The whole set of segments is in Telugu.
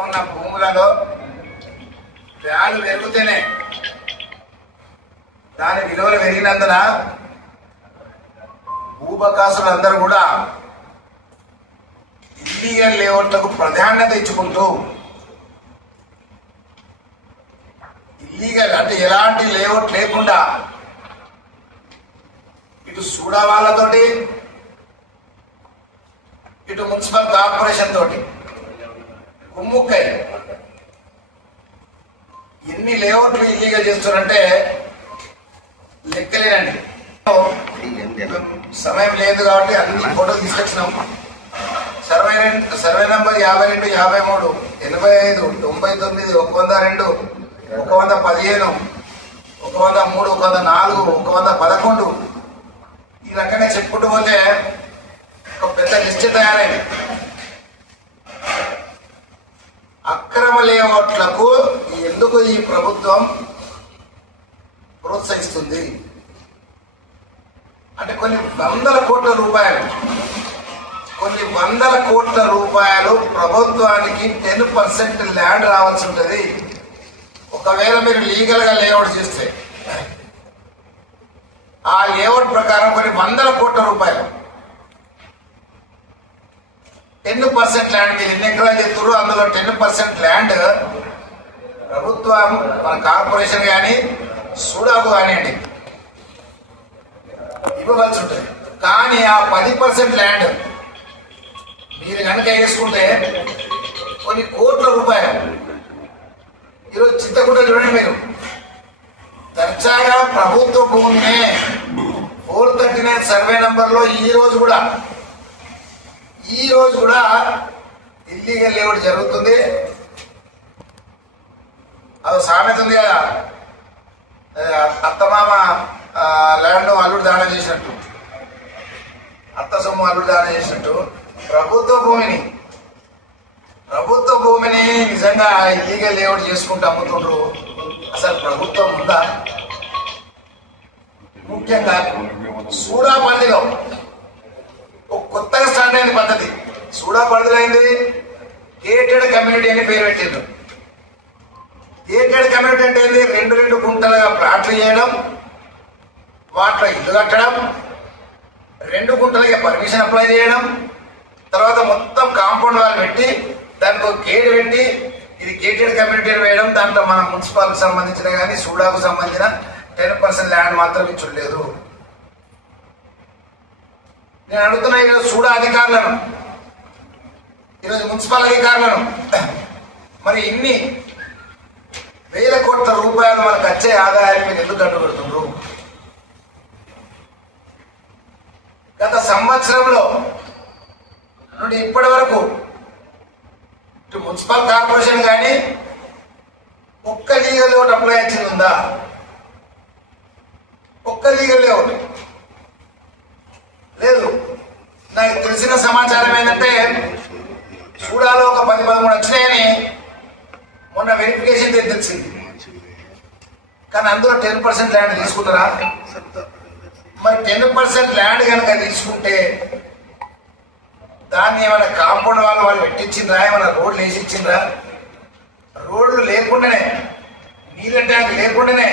ఉన్న భూములలో వ్యాలు పెరిగితేనే దాని విలువలు పెరిగినందున భూబకాసులందరూ కూడా ఇల్లీగల్ లేఅవుట్లకు ప్రాధాన్యత ఇచ్చుకుంటూ ఇల్లీగల్ అంటే ఎలాంటి లేఅవుట్ లేకుండా ఇటు సూడా వాళ్ళతోటి ఇటు మున్సిపల్ కార్పొరేషన్ తోటి కుమ్ముక్కై ఎన్ని లేఅవుట్లు ఇల్లీగల్ చేస్తున్నారంటే లెక్కలేనండి. సమయం లేదు కాబట్టి అన్ని ఫోటోలు తీసుకొచ్చినాం. సర్వే నంబర్ 52, 53, 85, 99, 102, 115, 103, 104, 111 ఈ రకంగా చెప్పుకుంటూ పోతే ఒక పెద్ద లిస్ట్ తయారైంది. అక్రమ లేఅవుట్లకు ఎందుకు ఈ ప్రభుత్వం ప్రోత్సహిస్తుంది అంటే కొన్ని వందల కోట్ల రూపాయలు ప్రభుత్వానికి 10% ల్యాండ్ రావాల్సి ఉంటుంది. ఒకవేళ మీరు లీగల్ గా లేఅవుట్ చేస్తే ఆ లేఅవుట్ ప్రకారం కొన్ని వందల కోట్ల రూపాయలు 10% ల్యాండ్ మీరు ఎన్ని ఎకరాలు చెప్తారు, అందులో 10% ల్యాండ్ ప్రభుత్వం మన కార్పొరేషన్ కానీ సూడాకు కానివ్వండి ఇవ్వవలసి ఉంటుంది. కానీ ఆ 10% ల్యాండ్ మీరు కనుక వేసుకుంటే కొన్ని కోట్ల రూపాయలు. ఈరోజు చింతకుంట చూడండి, మీరు దర్జాగా ప్రభుత్వ భూమినే 439 సర్వే నంబర్లో ఈ రోజు కూడా ఇల్లీగల్ లేఅవుట్ జరుగుతుంది. అది సామెత ఉంది కదా, అత్తమామ ల్యాండ్ అల్లుడు దానం చేసినట్టు, అత్త సొమ్ము అల్లుడు దానం చేసినట్టు ప్రభుత్వ భూమిని నిజంగా ఇల్లీగల్ లేఅవుట్ చేసుకుంటూ అమ్ముతుండ్రు. అసలు ప్రభుత్వం ఉందా? ముఖ్యంగా సూడాపల్లిలో కొత్తగా స్టార్ట్ అయింది పద్ధతి. సూడాపల్లిలో అయింది గేటెడ్ కమ్యూనిటీ అని పేరు పెట్టిండ్రు. గేటెడ్ కమ్యూనిటీ అంటే ఏంది? 2 గుంటలుగా ప్లాట్లు చేయడం, వాటిలో ఇల్లు కట్టడం, 2 గుంటలకి పర్మిషన్ అప్లై చేయడం, తర్వాత మొత్తం కాంపౌండ్ వాల్ పెట్టి దానికి ఒక గేట్ పెట్టి ఇది గేటెడ్ కమ్యూనిటీ వేయడం. దాంట్లో మన మున్సిపాల్కి సంబంధించిన కానీ సూడాకు సంబంధించిన 10% ల్యాండ్ మాత్రం ఇచ్చులేదు. నేను అడుగుతున్నా ఈరోజు సూడా అధికారులను, ఈరోజు మున్సిపల్ అధికారులను, మరి ఇన్ని వేల కోట్ల రూపాయలు మనకు వచ్చే ఆదాయాన్ని మీరు ఎందుకు కట్టుబడుతున్నారు? గత సంవత్సరంలో నుండి ఇప్పటి వరకు ఇటు మున్సిపల్ కార్పొరేషన్ కానీ ఒక్క లీగల్ లేఅవుట్ అప్లై వచ్చింది ఉందా? ఒక్క లీగల్ లేఅవుట్ లేదు. నాకు తెలిసిన సమాచారం ఏంటంటే సూడాలో ఒక 10-13 వచ్చినాయని మొన్న వెరిఫికేషన్ తెలిసింది. కానీ అందులో 10% ల్యాండ్ తీసుకుంటారా? మరి 10% ల్యాండ్ కనుక తీసుకుంటే దాన్ని ఏమైనా కాంపౌండ్ వాళ్ళు పెట్టించిండ్రా? ఏమైనా రోడ్లు వేసి ఇచ్చిండ్రా? రోడ్లు లేకుండానే, నీళ్ళ ట్యాంక్ లేకుండానే,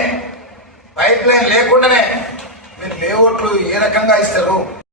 పైప్ లైన్ లేకుండానే మీరు లేఅవుట్లు ఏ రకంగా ఇస్తారు?